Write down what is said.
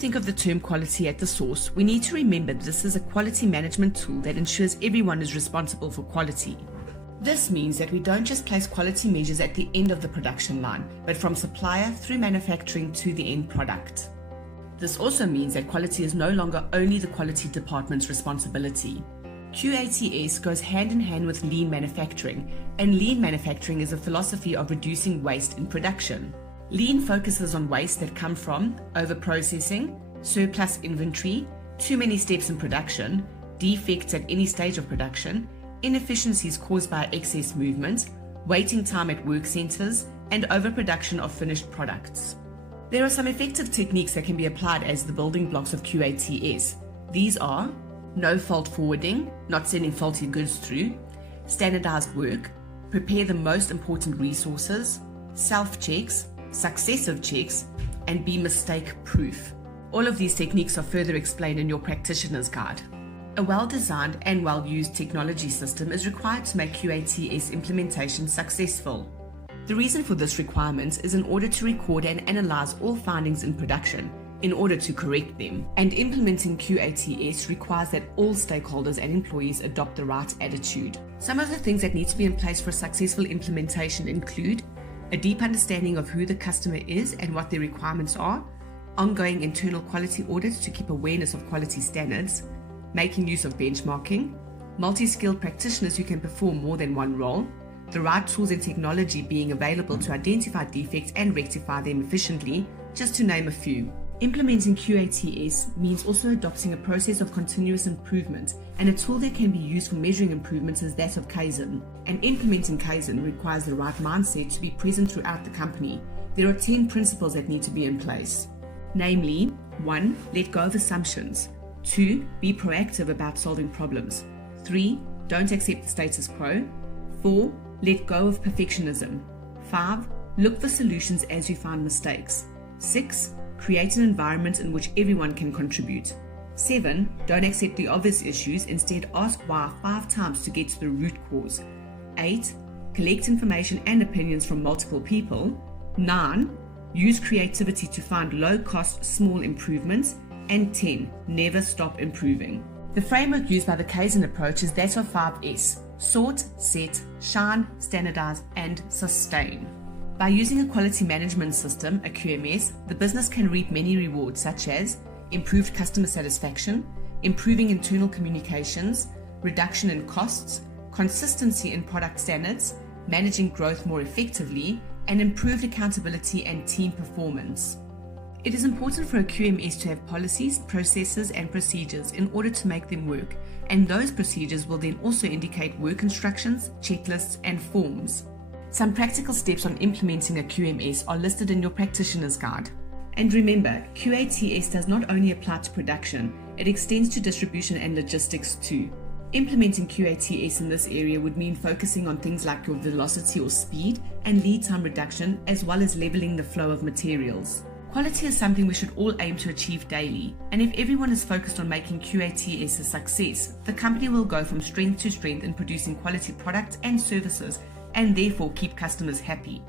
think of the term quality at the source, we need to remember that this is a quality management tool that ensures everyone is responsible for quality. This means that we don't just place quality measures at the end of the production line, but from supplier through manufacturing to the end product. This also means that quality is no longer only the quality department's responsibility. QATS goes hand in hand with lean manufacturing, and lean manufacturing is a philosophy of reducing waste in production. Lean focuses on waste that come from over-processing, surplus inventory, too many steps in production, defects at any stage of production, inefficiencies caused by excess movement, waiting time at work centers, and overproduction of finished products. There are some effective techniques that can be applied as the building blocks of QATS. These are no-fault forwarding, not sending faulty goods through, standardized work, prepare the most important resources, self-checks, successive checks, and be mistake-proof. All of these techniques are further explained in your practitioner's guide. A well-designed and well-used technology system is required to make QATS implementation successful. The reason for this requirement is in order to record and analyze all findings in production, in order to correct them. And implementing QATS requires that all stakeholders and employees adopt the right attitude. Some of the things that need to be in place for a successful implementation include a deep understanding of who the customer is and what their requirements are, ongoing internal quality audits to keep awareness of quality standards, making use of benchmarking, multi-skilled practitioners who can perform more than one role, the right tools and technology being available to identify defects and rectify them efficiently, just to name a few. Implementing QATS means also adopting a process of continuous improvement, and a tool that can be used for measuring improvements is that of Kaizen. And implementing Kaizen requires the right mindset to be present throughout the company. There are 10 principles that need to be in place. Namely, 1. Let go of assumptions. 2. Be proactive about solving problems. 3. Don't accept the status quo. 4. Let go of perfectionism. 5. Look for solutions as you find mistakes. 6. Create an environment in which everyone can contribute. 7. Don't accept the obvious issues, instead ask why 5 times to get to the root cause. 8. Collect information and opinions from multiple people. 9. Use creativity to find low-cost, small improvements. And 10. Never stop improving. The framework used by the Kaizen approach is that of 5S: sort, set, shine, standardize, and sustain. By using a quality management system, a QMS, the business can reap many rewards such as improved customer satisfaction, improving internal communications, reduction in costs, consistency in product standards, managing growth more effectively, and improved accountability and team performance. It is important for a QMS to have policies, processes, and procedures in order to make them work, and those procedures will then also indicate work instructions, checklists, and forms. Some practical steps on implementing a QMS are listed in your practitioner's guide. And remember, QATS does not only apply to production, it extends to distribution and logistics too. Implementing QATS in this area would mean focusing on things like your velocity or speed and lead time reduction, as well as leveling the flow of materials. Quality is something we should all aim to achieve daily, and if everyone is focused on making QATS a success, the company will go from strength to strength in producing quality products and services, and therefore keep customers happy.